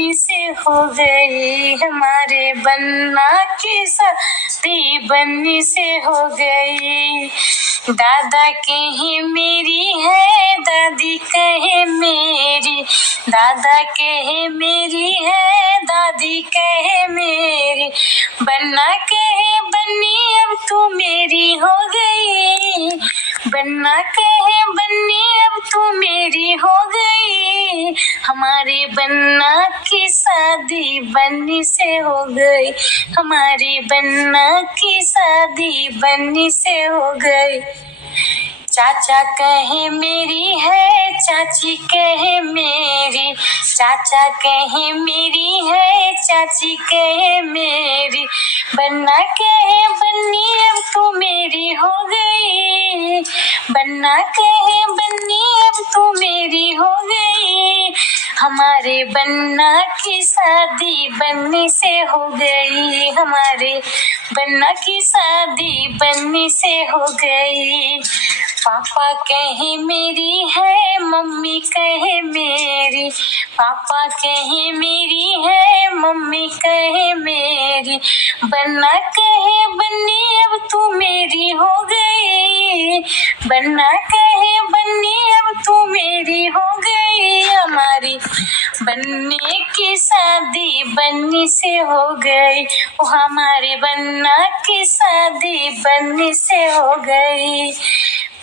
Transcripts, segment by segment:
बन्नी से हो गई, हमारे बन्ना की शादी बन्नी से हो गई। दादा कहे मेरी है, दादी कहे मेरी, दादा कहे मेरी है, दादी कहे मेरी, बन्ना कहे बन्नी अब तू मेरी हो गई, बन्ना कहे बन्नी अब तू मेरी हो गई, हमारे बन्ना की शादी बन्नी से हो गई, हमारी बन्ना की शादी बन्नी से हो गई। चाचा कहे मेरी है, चाची कहे मेरी, चाचा कहे मेरी है, चाची कहे मेरी, बन्ना कहे बन्नी अब तू मेरी हो गई, बन्ना कहे बन्नी अब तू मेरी हो गई, हमारे बन्ना की शादी बन्नी से हो गई, हमारे बन्ना की शादी बन्नी से हो गई। पापा कहे मेरी है, मम्मी कहे मेरी, पापा कहे मेरी है, मम्मी कहे मेरी, बन्ना कहे बन्नी अब तू मेरी हो गई, बन्ना कहे बन्नी अब तू मेरी हो गई, हमारी बन्ने की शादी बन्नी से हो गई, ओ हमारे बन्ना की शादी बन्नी से हो गई।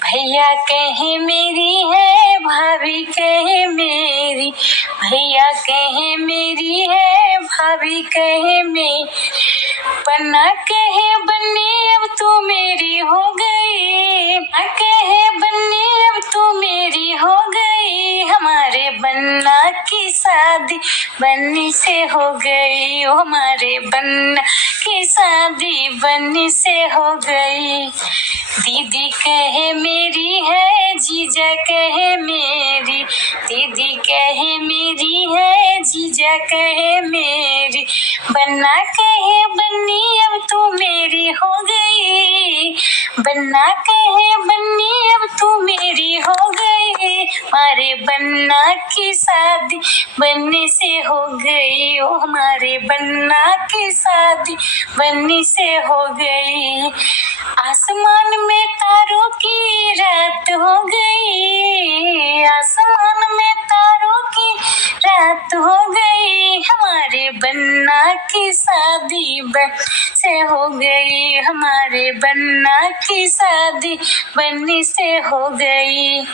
भैया कहे मेरी है, भाभी कहे मेरी, भैया कहे मेरी है, भाभी कहे मेरी, बन्ना कहे बन्नी अब तू मेरी हो गई, कहे बन्नी अब तू मेरी हो गई, हमारे बन्ना की शादी बन्नी से हो गई, ओ हमारे बन्ना की शादी बन्नी से हो गई। दीदी कहे मेरी है, जीजा कहे मेरी, दीदी कहे मेरी है, जीजा कहे मेरी, बन्ना कहे बन्नी अब तू मेरी हो गई, बन्ना कहे बन्नी अब तू मेरी हो गई, हमारे बन्ना की शादी बन्नी से हो गई, ओ हमारे बन्ना की शादी बन्नी से हो गई। आसमान में तारों की रात हो गई, आसमान में तारों की रात हो गई, हमारे बन्ना की शादी बन्नी से हो गई, हमारे बन्ना की शादी बन्नी से हो गई।